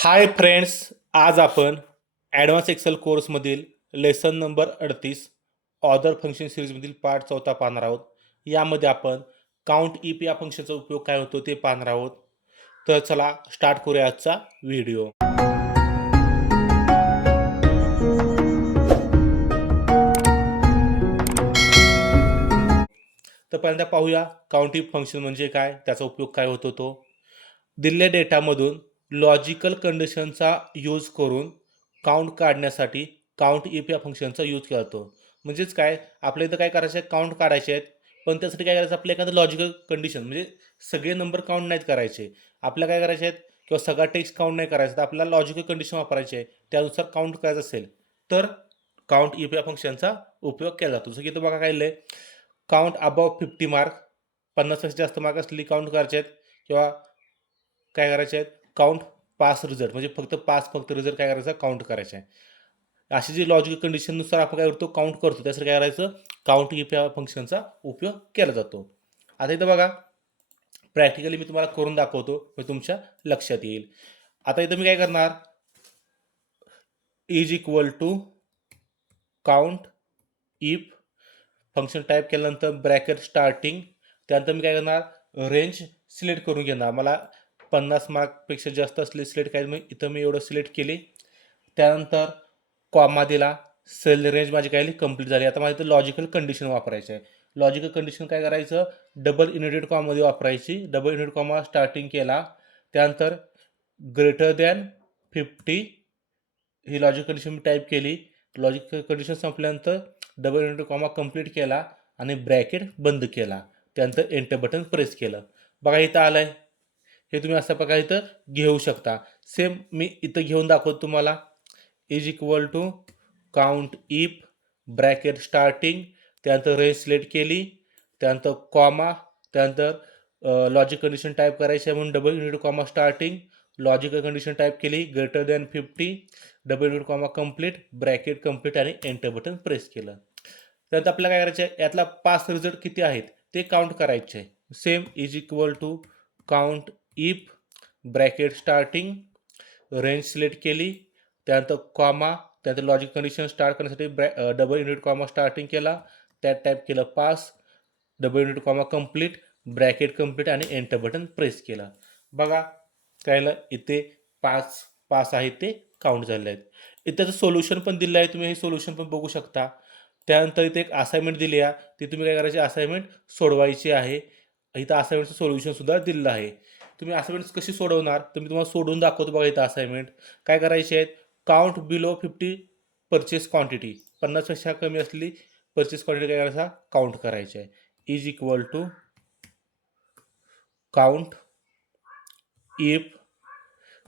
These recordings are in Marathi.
हाय फ्रेंड्स आज आपण ॲडव्हान्स एक्सेल कोर्समधील लेसन नंबर अडतीस ऑदर फंक्शन सिरीजमधील पार्ट चौथा पाहणार आहोत. यामध्ये आपण काउंट ई पी या फंक्शनचा उपयोग काय होतो ते पाहणार आहोत. तर चला स्टार्ट करूया आजचा व्हिडिओ तर पहिल्यांदा पाहूया काउंट ई फंक्शन म्हणजे काय त्याचा उपयोग काय होतो तो दिलेल्या डेटामधून लॉजिकल कंडिशनचा यूज करून काउंट काढण्यासाठी काउंट इफ या फंक्शनचा यूज केला जातो. म्हणजेच काय? आपल्या इथं काय करायचं आहे? काउंट काढायचे आहेत. पण त्यासाठी काय करायचं? आपल्या एखादं लॉजिकल कंडिशन म्हणजे सगळे नंबर काउंट नाहीत करायचे. आपल्याला काय करायचे आहेत? किंवा सगळा टेक्स्ट काउंट नाही करायचा तर आपल्याला लॉजिकल कंडिशन वापरायची आहे. त्यानुसार काउंट करायचं असेल तर काउंट इफ या फंक्शनचा उपयोग केला जातो. जसं की इथं बघा काय लिहिलंय. काउंट अबाव फिफ्टी मार्क पन्नासपेक्षा जास्त मार्क असलेली काउंट करायचे आहेत. किंवा काय करायचे आहेत? काउंट पास रिझल्ट म्हणजे फक्त पास फक्त रिझल्ट काय करायचा? काउंट करायचा आहे. अशी जी लॉजिकल कंडिशननुसार आपण काय करतो? काउंट करतो. त्यासाठी काय करायचं? काउंट इफ या फंक्शनचा उपयोग केला जातो. आता इथं बघा. प्रॅक्टिकली मी तुम्हाला करून दाखवतो. म्हणजे तुमच्या लक्षात येईल. आता इथं मी काय करणार? Is equal to count if function type केल्यानंतर ब्रॅकेट स्टार्टिंग त्यानंतर मी काय करणार? रेंज सिलेक्ट करून घेणार. मला पन्नास मार्कपेक्षा जास्त असले सिलेक्ट काय मी इथं मी एवढं सिलेक्ट केली. त्यानंतर कॉमा दिला. सेल रेंज माझी काय कंप्लीट झाली. आता मला इथं लॉजिकल कंडिशन वापरायचं आहे. लॉजिकल कंडिशन काय करायचं? डबल युनिटेड कॉममध्ये वापरायची. डबल युनिट कॉमा स्टार्टिंग केला. त्यानंतर ग्रेटर दॅन फिफ्टी ही लॉजिकल कंडिशन मी टाईप केली. लॉजिकल कंडिशन संपल्यानंतर डबल युनिट कॉमा कंप्लीट केला आणि ब्रॅकेट बंद केला. त्यानंतर एंटर बटन प्रेस केलं. बघा इथं आलं आहे हे तुम्ही अशा प्रकारे इथं घेऊ शकता. सेम मी इथं घेऊन दाखवतो तुम्हाला. Is equal to count if bracket starting त्यानंतर रेंज सिलेक्ट केली त्यानंतर कॉमा त्यानंतर लॉजिक कंडिशन टाईप करायची आहे म्हणून double unit comma starting logical condition type केली greater than fifty double unit comma complete bracket complete आणि एंटर बटन प्रेस केलं. त्यानंतर आपल्याला काय करायचं आहे? यातला पाच रिझल्ट किती आहेत? ते काउंट करायचे आहे. Same is equal to count if bracket starting range select केली त्यानंतर कॉमा त्यानंतर लॉजिक कंडिशन स्टार्ट करण्यासाठी ब्रॅ डबल युनिट कॉमा स्टार्टिंग केला त्यात टाईप केलं pass double unit comma complete bracket complete आणि एंटर बटन प्रेस केलं. बघा कायला इथे पाच पास आहे ते काउंट झाले आहेत. इथे त्याचं सोल्युशन पण दिलं आहे तुम्ही हे सोल्युशन पण बघू शकता. त्यानंतर इथे एक असाइनमेंट दिली आहे. ती तुम्ही काय करायची? असाइनमेंट सोडवायची आहे. इथं असाइनमेंटचं सोल्युशनसुद्धा दिलं आहे. तुम्ही असाइनमेंट्स कशी सोडवणार? तर मी तुम्हाला सोडून दाखवतो बघा इथं असाइनमेंट काय करायचे आहेत? Count below fifty purchase quantity पन्नासपेक्षा कमी असली परचेस क्वांटिटी काय करायचा? काउंट करायची आहे. Is equal to count if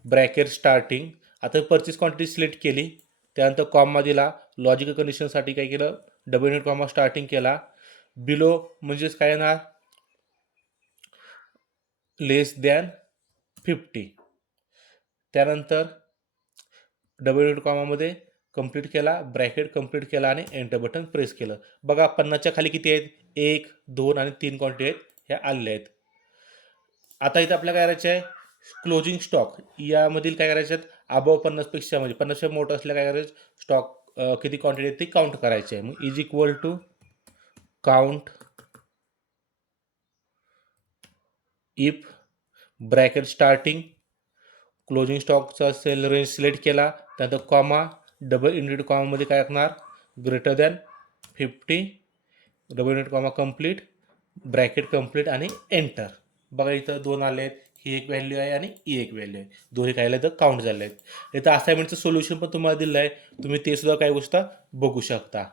bracket starting आता परचेस क्वांटिटी सिलेक्ट केली. त्यानंतर कॉममा दिला. लॉजिकल कंडिशनसाठी काय केलं? डबल युनिट कॉमा स्टार्टिंग केला. बिलो म्हणजेच काय येणार? लेस दॅन फिफ्टी त्यानंतर डबल डॉट कॉमामध्ये कंप्लीट केला ब्रॅकेट कंप्लीट केला आणि एंटर बटन प्रेस केलं. बघा पन्नासच्या खाली किती आहेत? एक दोन आणि तीन क्वांटिटी आहेत ह्या आलेल्या आहेत. आता इथं आपल्याला काय करायचं आहे क्लोजिंग स्टॉक यामधील काय करायचे म्हणजे, आहेत अबाव पन्नासपेक्षा म्हणजे पन्नासपेक्षा मोठं असल्या काय करायचं स्टॉक किती क्वांटिटी आहेत ती काउंट करायची आहे मग is equal to count if bracket starting closing स्टॉकचा सेल रेंज सिलेक्ट केला त्यानंतर कॉमा डबल युनिट कॉमामध्ये काय असणार greater than fifty double unit comma complete bracket complete आणि एंटर बघा इथं दोन आले आहेत. ही एक व्हॅल्यू आहे आणि ही एक व्हॅल्यू आहे. दोन्ही काय तर काउंट झाले आहेत. इथं असाइनमेंटचं सोल्युशन पण तुम्हाला दिलं आहे. तुम्ही ते सुद्धा काही गोष्ट बघू शकता.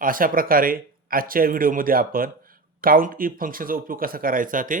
अशा प्रकारे आजच्या व्हिडिओमध्ये आपण काउंट इफ फंक्शनचा उपयोग कसा करायचा ते